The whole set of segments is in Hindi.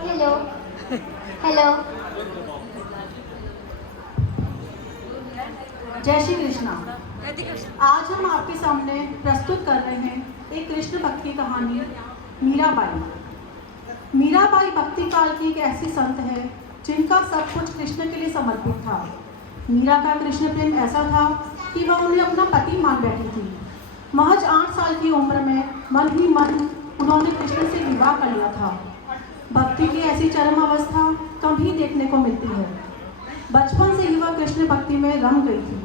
Hello hello. जय श्री कृष्णा। आज हम आपके सामने प्रस्तुत कर रहे हैं एक कृष्ण भक्ति कहानी मीराबाई। मीराबाई भक्ति काल की एक ऐसी संत है जिनका सब कुछ कृष्ण के लिए समर्पित था। मीरा का कृष्ण प्रेम ऐसा था कि वह उन्हें अपना पति मान बैठी थी। महज 8 साल की उम्र में मन ही मन उन्होंने कृष्ण से विवाह कर लिया था। भक्ति की ऐसी चरम अवस्था कम ही देखने को मिलती है। बचपन से ही वह कृष्ण भक्ति में रम गई थी।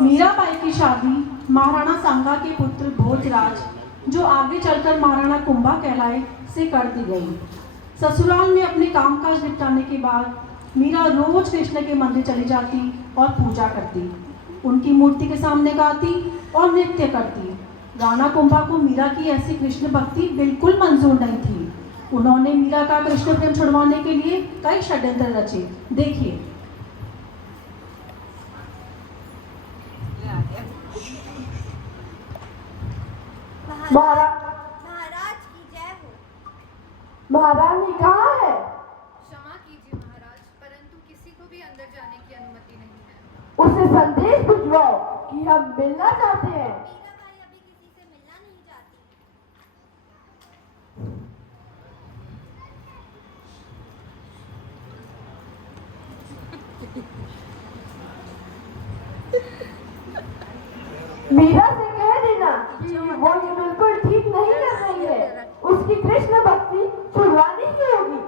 मीराबाई की शादी महाराणा सांगा के पुत्र भोजराज, जो आगे चलकर महाराणा कुंभा कहलाए, से कर दी गई। ससुराल में अपने कामकाज निपटाने के बाद मीरा रोज कृष्ण के मंदिर चली जाती और पूजा करती, उनकी मूर्ति के सामने गाती और नृत्य करती। राणा कुंभा को मीरा की ऐसी कृष्ण भक्ति बिल्कुल मंजूर नहीं थी। उन्होंने मीरा का कृष्ण प्रेम छुड़वाने के लिए कई षड्यंत्र रचे। देखिए। महाराज की जय हो। महारानी कहाँ है? क्षमा कीजिए महाराज, परंतु किसी को भी अंदर जाने की अनुमति नहीं है। उसे संदेश भिजवाओ कि हम मिलना चाहते हैं। मीराबाई अभी किसी से मिलना नहीं चाहती। मीरा से कह देना कि वो ये बिल्कुल ठीक नहीं कर रही है। उसकी कृष्ण भक्ति छुड़वानी ही होगी।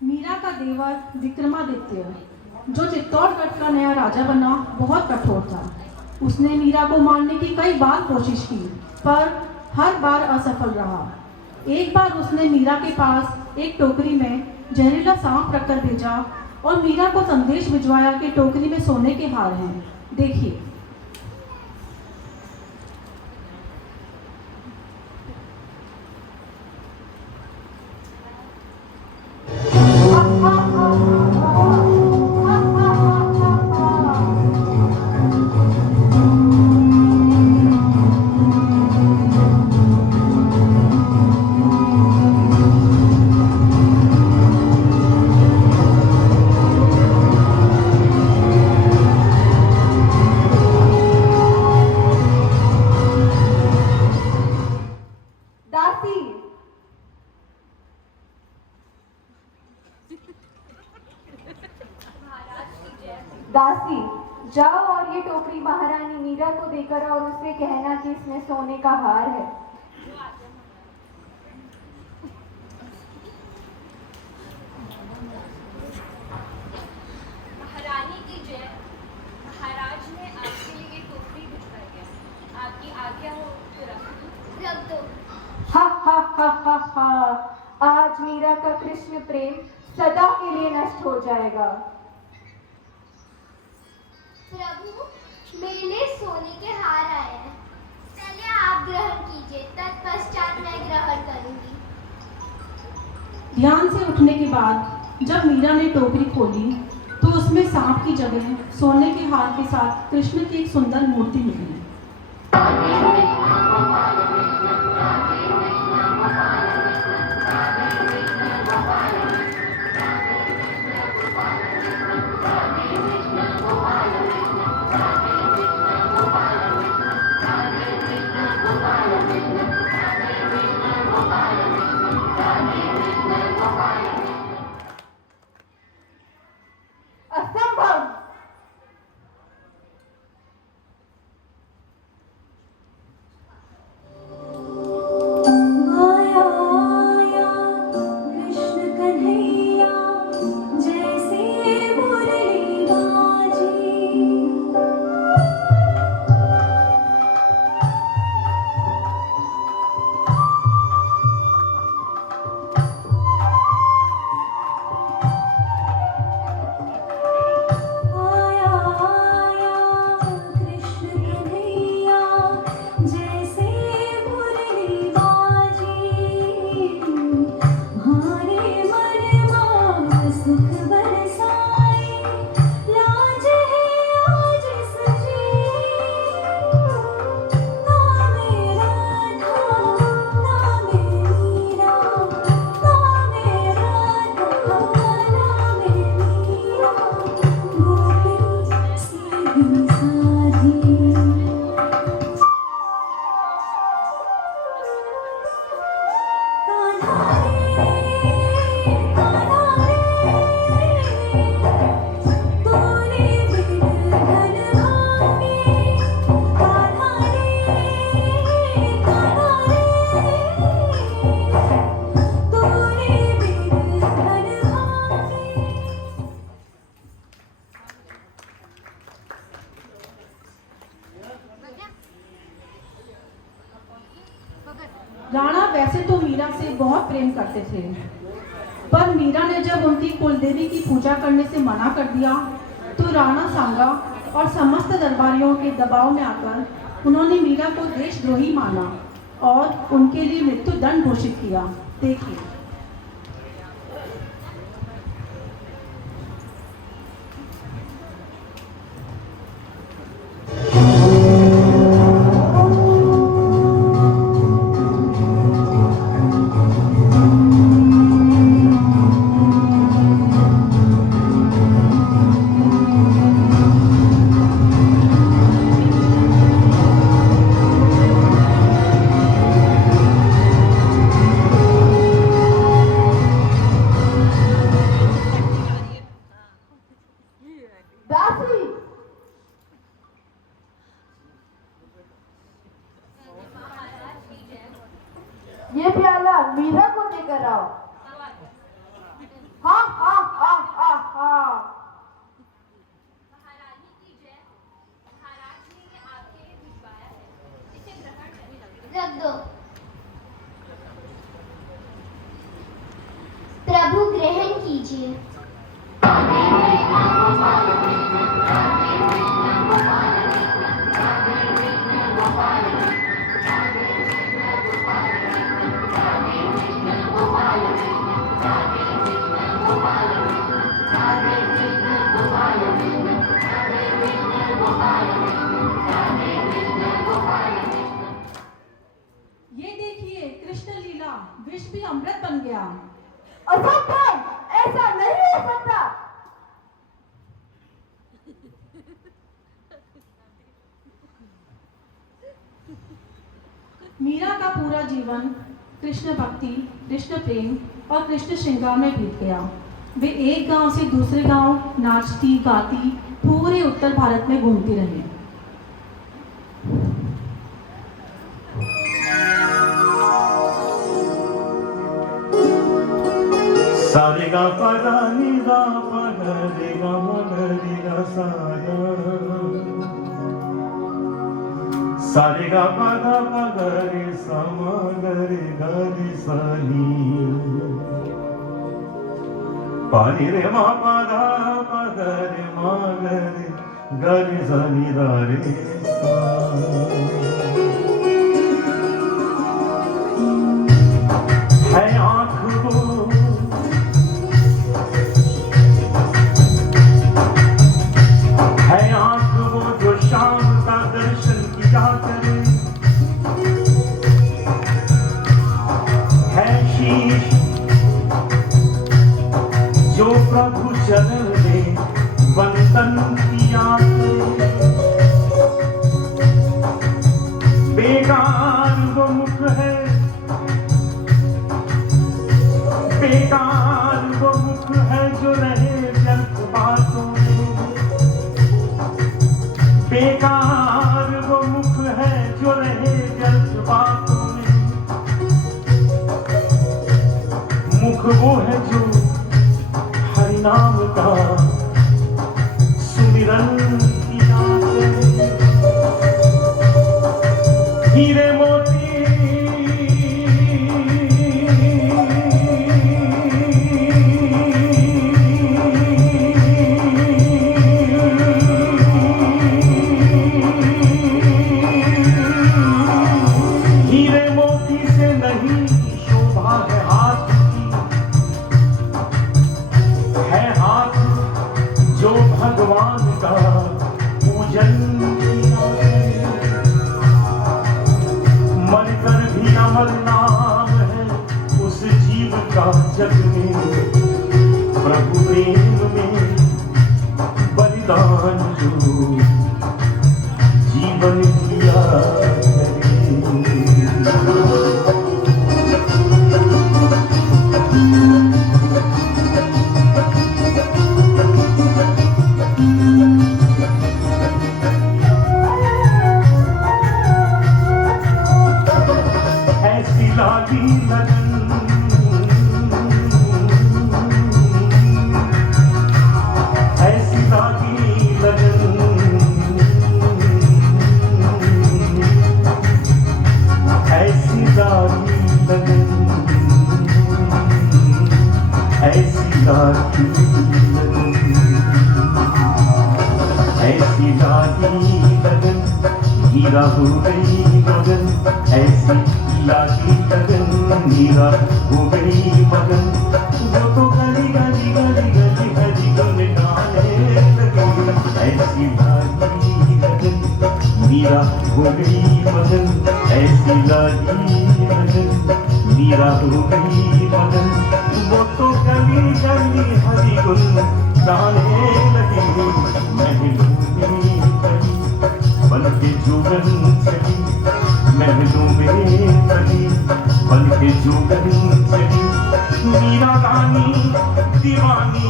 मीरा का देवर विक्रमादित्य, जो चित्तौड़गढ़ का नया राजा बना, बहुत कठोर था। उसने मीरा को मारने की कई बार कोशिश की, पर हर बार असफल रहा। एक बार उसने मीरा के पास एक टोकरी में जहरीला सांप रखकर भेजा और मीरा को संदेश भिजवाया कि टोकरी में सोने के हार हैं। देखिए। दासी, जाओ और ये टोकरी महारानी मीरा को देकर और उससे कहना कि इसमें सोने का हार है। महारानी की जय। महाराज ने आपके लिए ये टोकरी भिजवाई है। आपकी आज्ञा हो तो रख दो। हा हा हा हा हा, आज मीरा का कृष्ण प्रेम सदा के लिए नष्ट हो जाएगा। प्रभु, मेरे लिए सोने के हार आए हैं। पहले आप ग्रहण कीजिए, तत्पश्चात मैं ग्रहण करूंगी। ध्यान से उठने के बाद जब मीरा ने टोकरी खोली तो उसमें सांप की जगह सोने के हार के साथ कृष्ण की एक सुंदर मूर्ति मिली। असंभव। राणा वैसे तो मीरा से बहुत प्रेम करते थे, पर मीरा ने जब उनकी कुलदेवी की पूजा करने से मना कर दिया तो राणा सांगा और समस्त दरबारियों के दबाव में आकर उन्होंने मीरा को देशद्रोही माना और उनके लिए मृत्यु दंड घोषित किया। देखिए। प्रभु ग्रहण कीजिए। ये देखिए, कृष्ण लीला विष भी अमृत बन गया। असंभव, ऐसा नहीं हो सकता। मीरा का पूरा जीवन कृष्ण भक्ति, कृष्ण प्रेम और कृष्ण श्रृंगार में बीत गया। वे एक गांव से दूसरे गांव नाचती गाती पूरे उत्तर भारत में घूमती रही। सारे गा पा नी गा पा रे गा मा रे गा सा सारे गा पा रे सा मा रे गा रे सा नी पा रे मा पा रे मा रे गा रे सा नी दा रे सा। है आँख वो है आँख वो जो शाम का दर्शन किया करे, है शीश जो प्रभु चरण में वंदन किया करे, बेकार वो मुख है, बेकार वो मुख है जो रहे व्यर्थ बातों में, बेकार वो मुख है जो रहे व्यर्थ बातों में। मुख वो है जो हरि नाम का सुमिरन किया करे, हीरे मोती भगवान का पूजन किया करे, मरकर भी अमर नाम है उस जीव का जग में, प्रभु प्रेम में बलिदान जो जीवन किया करे। लागी लगन ऐसी लागी लगन, ऐसी लागी लगन, ऐसी लागी लगन, ऐसी लागी लगन, हीरा हो गई मगन, ऐसी लागी लगन, मीरा हो गई मगन, वो तो गली गली गली गली गली गली गाने लगी, ऐसी लागी लगन, मीरा हो गई मगन, ऐसी लागी लगन, मीरा हो गई मगन, वो तो गली गली हरी गुल गाने लगी, महलों में कली बन के जुगन चली, महलों में कली बन के जुगन चली, मीरा रानी दीवानी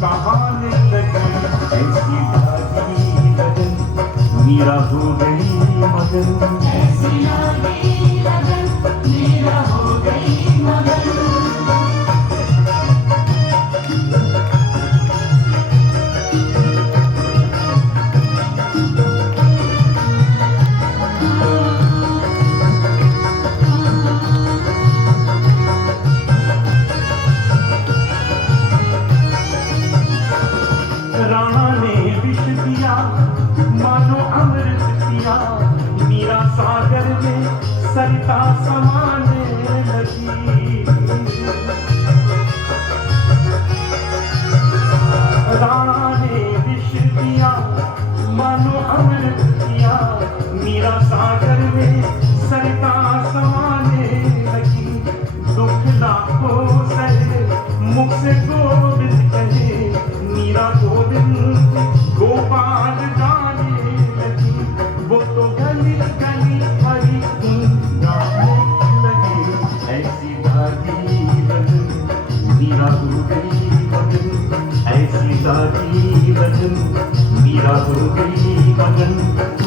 कहाने लगी, ऐसी लागी लगन, मीरा हो गई मगन, ऐसी लागी लगन, मीरा हो गई मगन। समाने लगी। राने विष दिया मानो अमृत किया, मीरा सागर में सरिता समाने लगी। दुख लाखों सहे मुख से गोविंद कहे, मीरा गोविंद गोपाल गाने लगी। वो तो गली गली हरी धुन गाने लगी। ऐसी दादी लगन मीरा हो गई मगन, ऐसी दादी लगन मीरा हो गई मगन।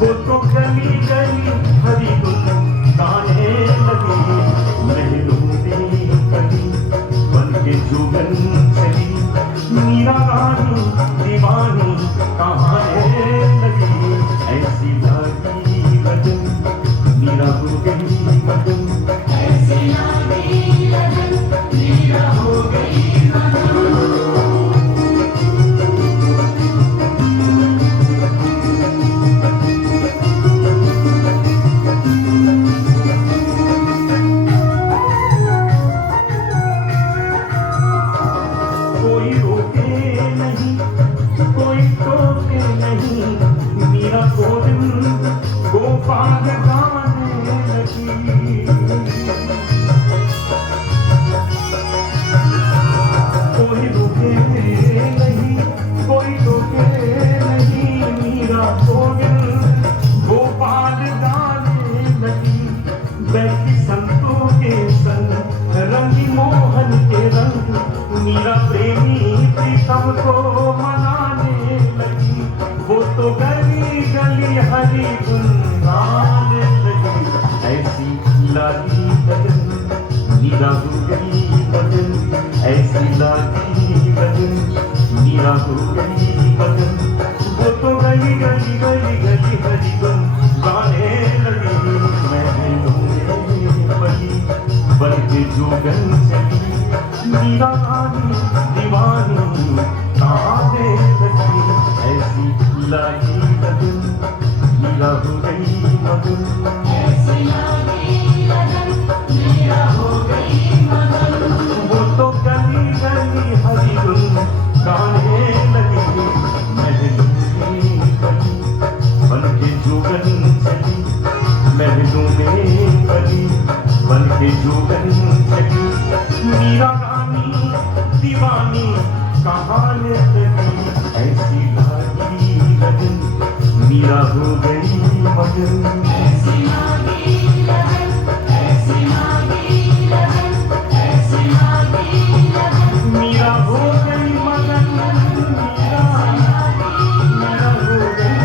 वो तो गली गली हरी धुन गाने लगी। महलों में कली बन के जोगन चली, मीरा रानी दीवानी कहाने लगी। ऐसी दादी लगन मीरा हो गई मगन, ऐसी दादी लगन मीरा हो गई मगन। कोई रोके नहीं कोई टोके नहीं, मीरा गोविंद गोपाल गाने लगी। कोई रोके नहीं कोई टोके नहीं, मीरा गोविंद गोपाल गाने लगी। बैठी संतों के संग रंगी मोहन के रंग, मीरा प्रेमी प्रीतम को मनाने लगी। वो तो गली गली हरी धुन गाने लगी। ऐसी लागी लगन मीरा हो गई मगन, ऐसी लागी लगन मीरा हो गई मगन। वो तो गली गली गली गली हरी धुन गाने लगी। महलों में बनी बन के जोगन चली, मीरा रानी दीवानी कहाने लगी। ऐसी लागी लगन मीरा हो गई मगन, ऐसी लागी लगन मीरा हो गई मगन। वो तो गली गली हरी धुन गाने लगी। महलों में बनी बन के जोगन चली, महलों में बनी बन के जोगन चली। मीरा रानी दीवानी कहाने लगी। ऐसी लागी लगन मीरा हो गई मगन, ऐसी लागी लगन ऐसी लागी लगन ऐसी लागी लगन। मीरा हो गई मगन, मीरा मीरा हो गई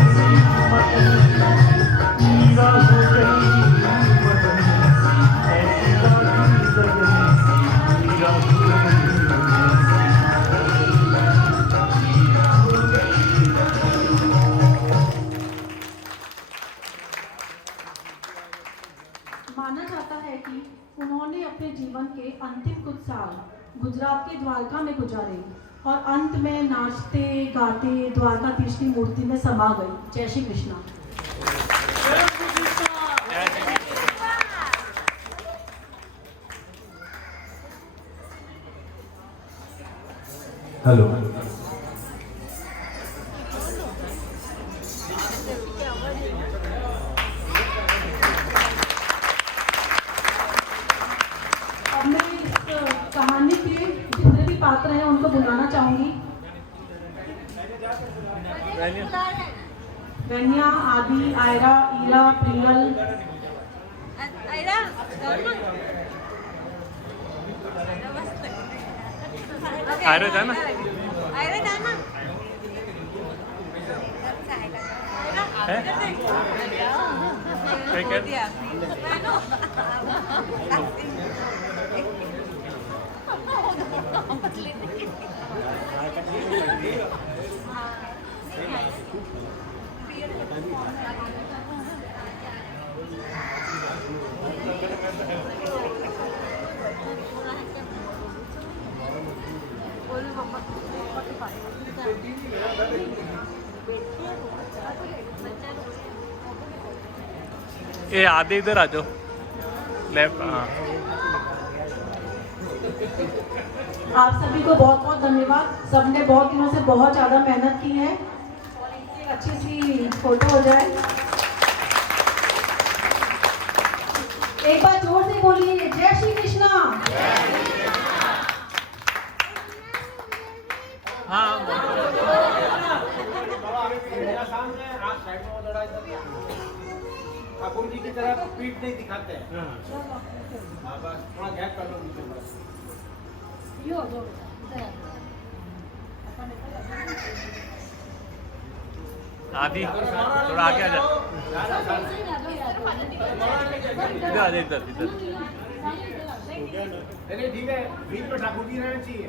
मगन, मीरा हो गई मगन। ऐसी लागी लगन मीरा हो गई। माना जाता है कि उन्होंने अपने जीवन के अंतिम कुछ साल गुजरात के द्वारका में गुजारे और अंत में नाचते गाते द्वारकाधीश की मूर्ति में समा गई। जय श्री कृष्णा। हेलो, अब मैं इस कहानी के जितने भी पात्र हैं उनको बुलाना चाहूंगी। रन्या, आदि, आयरा, ईरा, प्रियल। आयरा जाना है ये आधे इधर आ जाओ। लेफ्ट हाँ आप सभी को बहुत बहुत धन्यवाद। सबने बहुत दिनों से बहुत ज़्यादा मेहनत की है। एक अच्छी सी फोटो हो जाए। एक बार जोर से बोलिए जय श्री कृष्णा। हाँ मेरा सामने आप साइड में थोड़ा इधर ठाकुर जी की तरफ पीठ नहीं दिखाते हैं। हाँ बस थोड़ा गैप कर लो बीच में बस। आदि थोड़ा आगे आ जा। इधर आ जा इधर इधर। नहीं ठीक है बीच में ठाकुर जी रहना चाहिए।